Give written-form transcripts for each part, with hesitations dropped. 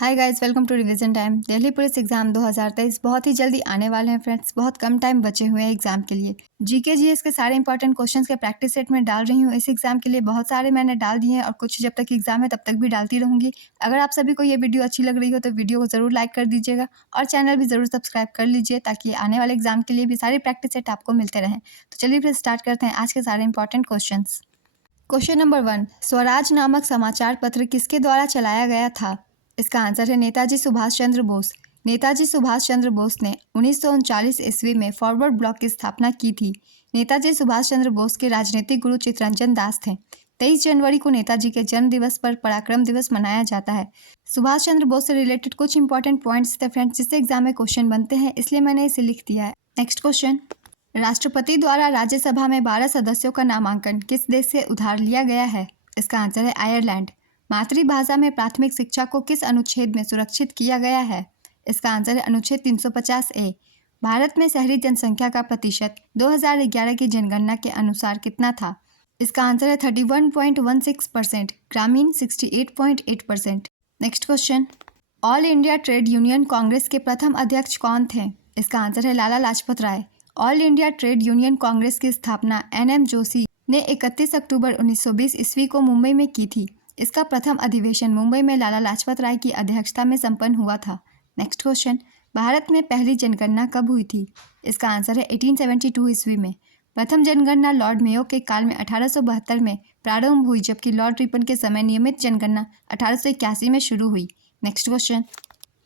Hi guys, welcome to revision time. Delhi police exam 2023 बहुत ही जल्दी आने वाले हैं फ्रेंड्स। बहुत कम टाइम बचे हुए हैं एग्जाम के लिए। जीके जीएस के सारे इंपॉर्टेंट क्वेश्चंस के प्रैक्टिस सेट में डाल रही हूँ इस एग्जाम के लिए। बहुत सारे मैंने डाल दिए हैं और कुछ जब तक एग्जाम है तब तक भी डालती रहूंगी। अगर आप सभी को ये वीडियो अच्छी लग रही हो तो वीडियो को जरूर लाइक कर दीजिएगा और चैनल भी जरूर सब्सक्राइब कर लीजिए ताकि आने वाले एग्जाम के लिए भी सारे प्रैक्टिस सेट आपको मिलते रहें। तो चलिए फिर स्टार्ट करते हैं आज के सारे important question. Question number 1, Swaraj नामक समाचार पत्र किसके द्वारा चलाया गया था? इसका आंसर है नेताजी सुभाष चंद्र बोस। नेताजी सुभाष चंद्र बोस ने 1939 ईस्वी में फॉरवर्ड ब्लॉक की स्थापना की थी। नेताजी सुभाष चंद्र बोस के राजनीतिक गुरु चित्तरंजन दास थे। 23 जनवरी को नेताजी के जन्म दिवस पर पराक्रम दिवस मनाया जाता है। सुभाष चंद्र बोस से रिलेटेड कुछ इंपॉर्टेंट पॉइंट्स थे फ्रेंड्स, जिससे एग्जाम में क्वेश्चन बनते हैं, इसलिए मैंने इसे लिख दिया है। नेक्स्ट क्वेश्चन, राष्ट्रपति द्वारा राज्यसभा में 12 सदस्यों का नामांकन किस देश से उधार लिया गया है? इसका आंसर है आयरलैंड। मातृभाषा में प्राथमिक शिक्षा को किस अनुच्छेद में सुरक्षित किया गया है? इसका आंसर है अनुच्छेद 350A। भारत में शहरी जनसंख्या का प्रतिशत 2011 की जनगणना के अनुसार कितना था? इसका आंसर है 31.16%, ग्रामीण 68.8%। Next question, all India trade union congress के प्रथम अध्यक्ष कौन थे? इसका आंसर है Lala Lajpat Rai. All India trade union congress की स्थापना NM जोशी ने 31 अक्टूबर 1920 ईस्वी को मुंबई में की थी। इसका प्रथम अधिवेशन मुंबई में लाला लाजपत राय की अध्यक्षता में संपन्न हुआ था। नेक्स्ट क्वेश्चन, भारत में पहली जनगणना कब हुई थी? इसका आंसर है 1872 ईस्वी में। प्रथम जनगणना लॉर्ड मेयो के काल में 1872 में प्रारंभ हुई, जबकि लॉर्ड रिपन के समय नियमित जनगणना 1881 में शुरू हुई। नेक्स्ट क्वेश्चन,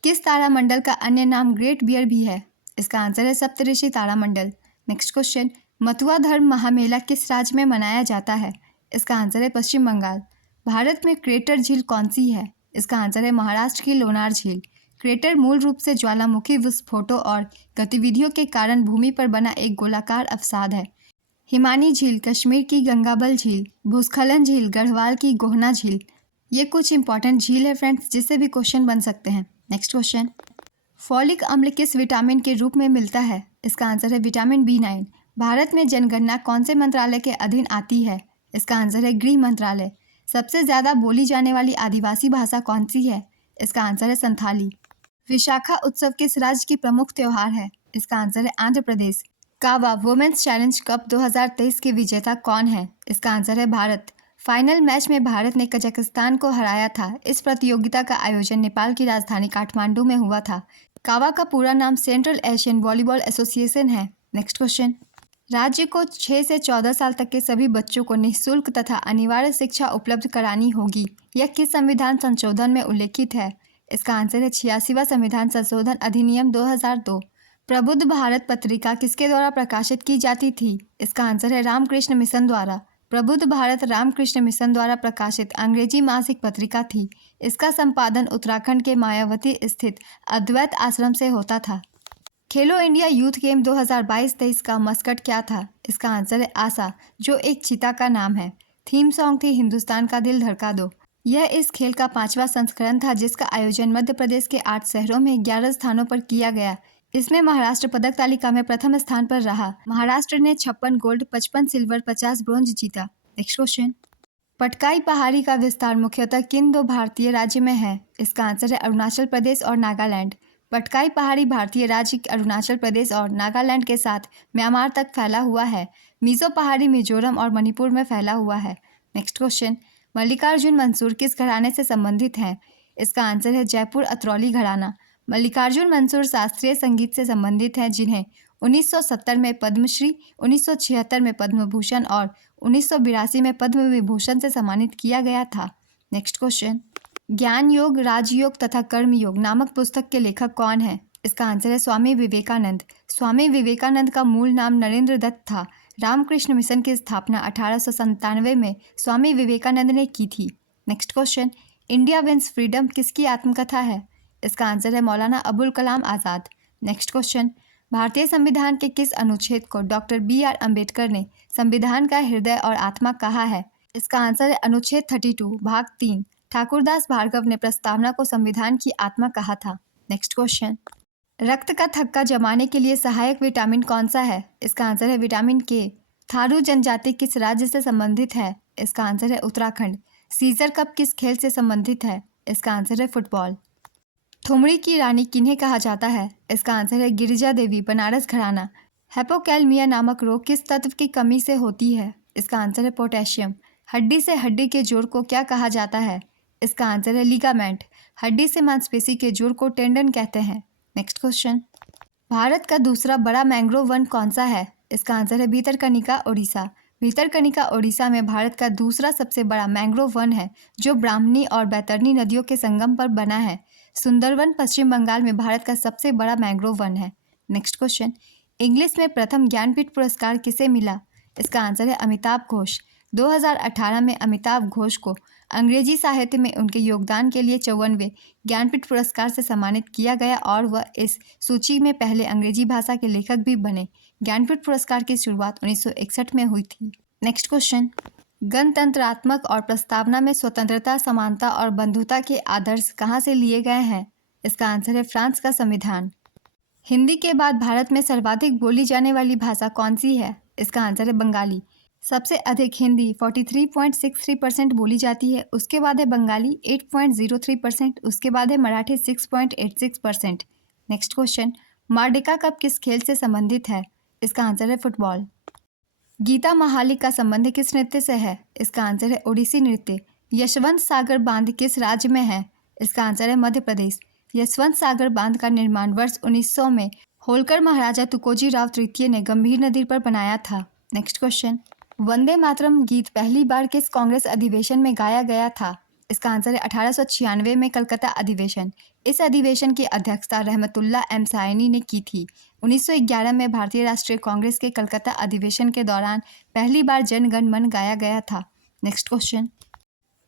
किस तारामंडल का अन्य नाम ग्रेट बियर भी है? इसका आंसर है सप्तऋषि तारामंडल। नेक्स्ट क्वेश्चन, मथुआ धर्म महामेला किस राज्य में मनाया जाता है? इसका आंसर है पश्चिम बंगाल। भारत में क्रेटर झील कौन सी है? इसका आंसर है महाराष्ट्र की लोनार झील। क्रेटर मूल रूप से ज्वालामुखी विस्फोटों और गतिविधियों के कारण भूमि पर बना एक गोलाकार अवसाद है। हिमानी झील कश्मीर की गंगाबल झील, भूस्खलन झील गढ़वाल की गोहना झील। ये कुछ इंपॉर्टेंट झील है फ्रेंड्स, जिससे भी क्वेश्चन बन सकते हैं। नेक्स्ट क्वेश्चन, फॉलिक अम्ल किस विटामिन के रूप में मिलता है? इसका आंसर है विटामिन B9। भारत में जनगणना कौन से मंत्रालय के अधीन आती है? इसका आंसर है गृह मंत्रालय। सबसे ज़्यादा बोली जाने वाली आदिवासी भाषा कौन सी है? इसका आंसर है संथाली। विशाखा उत्सव किस राज्य की प्रमुख त्योहार है? इसका आंसर है आंध्र प्रदेश। कावा वुमेन्स चैलेंज कप 2023 के विजेता कौन है? इसका आंसर है भारत। फाइनल मैच में भारत ने कजाकिस्तान को हराया था। इस प्रतियोगिता का आयोजन नेपाल की राजधानी काठमांडू में हुआ था। कावा का पूरा नाम सेंट्रल एशियन वॉलीबॉल एसोसिएशन है। नेक्स्ट क्वेश्चन, राज्य को 6 से 14 साल तक के सभी बच्चों को निःशुल्क तथा अनिवार्य शिक्षा उपलब्ध करानी होगी। यह किस संविधान संशोधन में उल्लेखित है? इसका आंसर है 86वां संविधान संशोधन अधिनियम 2002। प्रबुद्ध भारत पत्रिका किसके द्वारा प्रकाशित की जाती थी? इसका आंसर है रामकृष्ण मिशन द्वारा। प्रबुद्ध भारत रामकृष्ण मिशन द्वारा प्रकाशित अंग्रेजी मासिक पत्रिका थी। इसका संपादन उत्तराखंड के मायावती स्थित अद्वैत आश्रम से होता था। खेलो इंडिया यूथ गेम 2022-23 का मस्कट क्या था? इसका आंसर है आशा, जो एक चीता का नाम है। थीम सॉन्ग थी हिंदुस्तान का दिल धड़का दो। यह इस खेल का 5वां संस्करण था, जिसका आयोजन मध्य प्रदेश के 8 शहरों में 11 स्थानों पर किया गया। इसमें महाराष्ट्र पदक तालिका में प्रथम स्थान पर रहा। महाराष्ट्र ने 56 गोल्ड, 55 सिल्वर, 50 ब्रोंज जीता। नेक्स्ट क्वेश्चन, पटकाई पहाड़ी का विस्तार मुख्यतः किन 2 भारतीय राज्य में है? इसका आंसर है अरुणाचल प्रदेश और नागालैंड। पटकाई पहाड़ी भारतीय राज्य अरुणाचल प्रदेश और नागालैंड के साथ म्यांमार तक फैला हुआ है। मिजो पहाड़ी मिजोरम और मणिपुर में फैला हुआ है। नेक्स्ट क्वेश्चन, मल्लिकार्जुन मंसूर किस घराने से संबंधित हैं? इसका आंसर है जयपुर अतरौली घराना। मल्लिकार्जुन मंसूर शास्त्रीय संगीत से संबंधित हैं, जिन्हें 1970 में पद्मश्री, 1976 में पद्म भूषण और 1982 में पद्म विभूषण से सम्मानित किया गया था। नेक्स्ट क्वेश्चन, ज्ञान योग, राजयोग तथा कर्म योग नामक पुस्तक के लेखक कौन है? इसका आंसर है स्वामी विवेकानंद। स्वामी विवेकानंद का मूल नाम नरेंद्र दत्त था। रामकृष्ण मिशन की स्थापना 1897 में स्वामी विवेकानंद ने की थी। Next question, India wins freedom किसकी आत्मकथा है? इसका आंसर है मौलाना अबुल कलाम आज़ाद। नेक्स्ट क्वेश्चन, भारतीय संविधान के किस अनुच्छेद को डॉक्टर BR अम्बेडकर ने संविधान का हृदय और आत्मा कहा है? इसका आंसर है अनुच्छेद 32 भाग 3। ठाकुरदास भार्गव ने प्रस्तावना को संविधान की आत्मा कहा था। नेक्स्ट क्वेश्चन, रक्त का थक्का जमाने के लिए सहायक विटामिन कौन सा है? इसका आंसर है विटामिन K। थारू जनजाति किस राज्य से संबंधित है? इसका आंसर है उत्तराखंड। सीजर कप किस खेल से संबंधित है? इसका आंसर है फुटबॉल। थुमरी की रानी किन्हें कहा जाता है? इसका आंसर है गिरिजा देवी, बनारस घराना। हाइपोकैलमिया नामक रोग किस तत्व की कमी से होती है? इसका आंसर है पोटेशियम। हड्डी से हड्डी के जोड़ को क्या कहा जाता है? इसका आंसर है लिगामेंट। हड्डी से मांसपेशी के जोड़ को टेंडन कहते हैं। नेक्स्ट क्वेश्चन, भारत का दूसरा बड़ा मैंग्रोव वन कौन सा है? इसका आंसर है भीतरकनिका, उड़ीसा। भीतरकनिका उड़ीसा में भारत का दूसरा सबसे बड़ा मैंग्रोव वन है, जो ब्राह्मणी और बैतरनी नदियों के संगम पर बना है। सुंदरवन पश्चिम बंगाल में भारत का सबसे बड़ा मैंग्रोव वन है। नेक्स्ट क्वेश्चन, इंग्लिश में प्रथम ज्ञानपीठ पुरस्कार किसे मिला? इसका आंसर है अमिताभ घोष। 2018 में अमिताभ घोष को अंग्रेजी साहित्य में उनके योगदान के लिए 54वें ज्ञानपीठ पुरस्कार से सम्मानित किया गया और वह इस सूची में पहले अंग्रेजी भाषा के लेखक भी बने। ज्ञानपीठ पुरस्कार की शुरुआत 1961 में हुई थी। नेक्स्ट क्वेश्चन, गणतंत्रात्मक और प्रस्तावना में स्वतंत्रता, समानता और बंधुता के आदर्श कहाँ से लिए गए हैं? इसका आंसर है फ्रांस का संविधान। हिंदी के बाद भारत में सर्वाधिक बोली जाने वाली भाषा कौन सी है? इसका आंसर है बंगाली। सबसे अधिक हिंदी 43.63% बोली जाती है, उसके बाद है बंगाली 8.03%, उसके बाद है मराठी 6.86%। नेक्स्ट क्वेश्चन, मार्डिका कप किस खेल से संबंधित है? इसका आंसर है फुटबॉल। गीता महाली का संबंध किस नृत्य से है? इसका आंसर है ओडिसी नृत्य। यशवंत सागर बांध किस राज्य में है? इसका आंसर है मध्य प्रदेश। यशवंत सागर बांध का निर्माण वर्ष 1900 में होलकर महाराजा तुकोजी राव तृतीय ने गंभीर नदी पर बनाया था। नेक्स्ट क्वेश्चन, वंदे मातरम गीत पहली बार किस कांग्रेस अधिवेशन में गाया गया था? इसका आंसर है 1896 में कलकत्ता अधिवेशन। इस अधिवेशन की अध्यक्षता रहमतुल्लाह एम सायनी ने की थी। 1911 में भारतीय राष्ट्रीय कांग्रेस के कलकत्ता अधिवेशन के दौरान पहली बार जन गण मन गाया गया था। नेक्स्ट क्वेश्चन,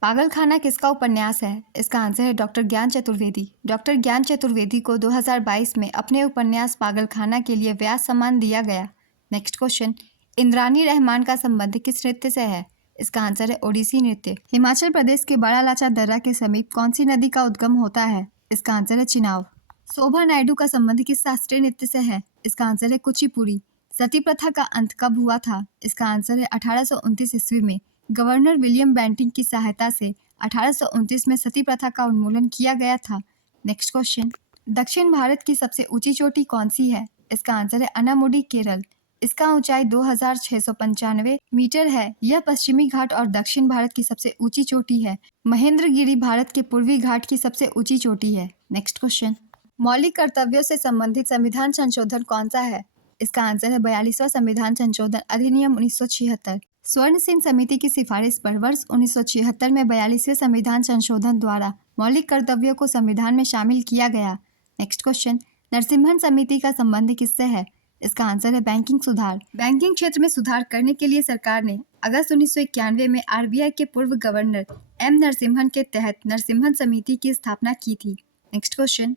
पागलखाना किसका उपन्यास है? इसका आंसर है डॉक्टर ज्ञान चतुर्वेदी। डॉक्टर ज्ञान चतुर्वेदी को 2022 में अपने उपन्यास पागलखाना के लिए व्यास सम्मान दिया गया। नेक्स्ट क्वेश्चन, इंद्रानी रहमान का संबंध किस नृत्य से है? इसका आंसर है ओडिसी नृत्य। हिमाचल प्रदेश के बड़ालाचा दर्रा के समीप कौन सी नदी का उद्गम होता है? इसका आंसर है चिनाब। शोभा नायडू का संबंध किस शास्त्रीय नृत्य से है? इसका आंसर है कुचिपुड़ी। सती प्रथा का अंत कब हुआ था? इसका आंसर है 1829 ईस्वी में। गवर्नर विलियम बेंटिंक की सहायता से 1829 में सती प्रथा का उन्मूलन किया गया था। नेक्स्ट क्वेश्चन, दक्षिण भारत की सबसे ऊंची चोटी कौन सी है? इसका आंसर है अनामुडी, केरल। इसका ऊंचाई 2695 मीटर है। यह पश्चिमी घाट और दक्षिण भारत की सबसे ऊंची चोटी है। महेंद्रगिरी भारत के पूर्वी घाट की सबसे ऊंची चोटी है। नेक्स्ट क्वेश्चन, मौलिक कर्तव्यों से संबंधित संविधान संशोधन कौन सा है? इसका आंसर है 42वां संविधान संशोधन अधिनियम 1976। स्वर्ण सिंह समिति की सिफारिश पर वर्ष 1976 में 42वें संविधान संशोधन द्वारा मौलिक कर्तव्यों को संविधान में शामिल किया गया। नेक्स्ट क्वेश्चन, नरसिम्हन समिति का संबंध किससे है? इसका आंसर है बैंकिंग सुधार। बैंकिंग क्षेत्र में सुधार करने के लिए सरकार ने अगस्त 1991 में आरबीआई के पूर्व गवर्नर एम नरसिम्हन के तहत नरसिम्हन समिति की स्थापना की थी। नेक्स्ट क्वेश्चन,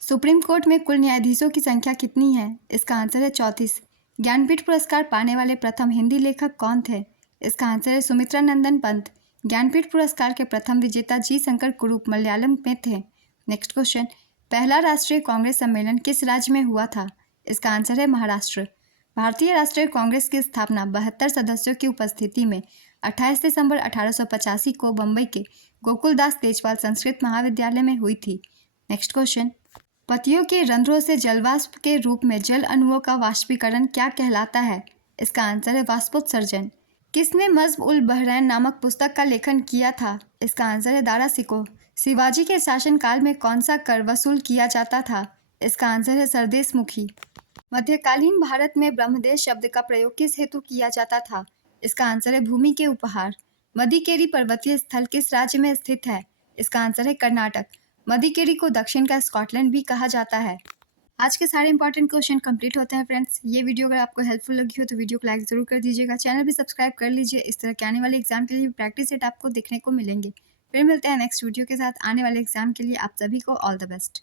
सुप्रीम कोर्ट में कुल न्यायाधीशों की संख्या कितनी है? इसका आंसर है 34। ज्ञानपीठ पुरस्कार पाने वाले प्रथम हिंदी लेखक कौन थे? इसका आंसर है सुमित्रा नंदन पंत। ज्ञानपीठ पुरस्कार के प्रथम विजेता जी शंकर कुरूप मलयालम में थे। नेक्स्ट क्वेश्चन, पहला राष्ट्रीय कांग्रेस सम्मेलन किस राज्य में हुआ था? इसका आंसर है महाराष्ट्र। भारतीय राष्ट्रीय कांग्रेस की स्थापना 72 सदस्यों की उपस्थिति में 28 दिसंबर 1885 को बम्बई के गोकुलदास तेजपाल संस्कृत महाविद्यालय में हुई थी। नेक्स्ट क्वेश्चन, पत्तियों के रंध्रों से जलवाष्प के रूप में जल अणुओं का वाष्पीकरण क्या कहलाता है? इसका आंसर है वाष्पोत्सर्जन। किसने मज़्ब उल बहरैन नामक पुस्तक का लेखन किया था? इसका आंसर है दारा सिकोह। शिवाजी के शासनकाल में कौन सा कर वसूल किया जाता था? इसका आंसर है सरदेश मुखी। मध्यकालीन भारत में ब्रह्मदेश शब्द का प्रयोग किस हेतु किया जाता था? इसका आंसर है भूमि के उपहार। मदिकेरी पर्वतीय स्थल किस राज्य में स्थित है? इसका आंसर है कर्नाटक। मदिकेरी को दक्षिण का स्कॉटलैंड भी कहा जाता है। आज के सारे इंपॉर्टेंट क्वेश्चन कंप्लीट होते हैं फ्रेंड्स। ये वीडियो अगर आपको हेल्पफुल लगी हो तो वीडियो को लाइक जरूर कर दीजिएगा। चैनल भी सब्सक्राइब कर लीजिए। इस तरह के आने वाले एग्जाम के लिए प्रैक्टिस सेट आपको देखने को मिलेंगे। फिर मिलते हैं नेक्स्ट वीडियो के साथ। आने वाले एग्जाम के लिए आप सभी को ऑल द बेस्ट।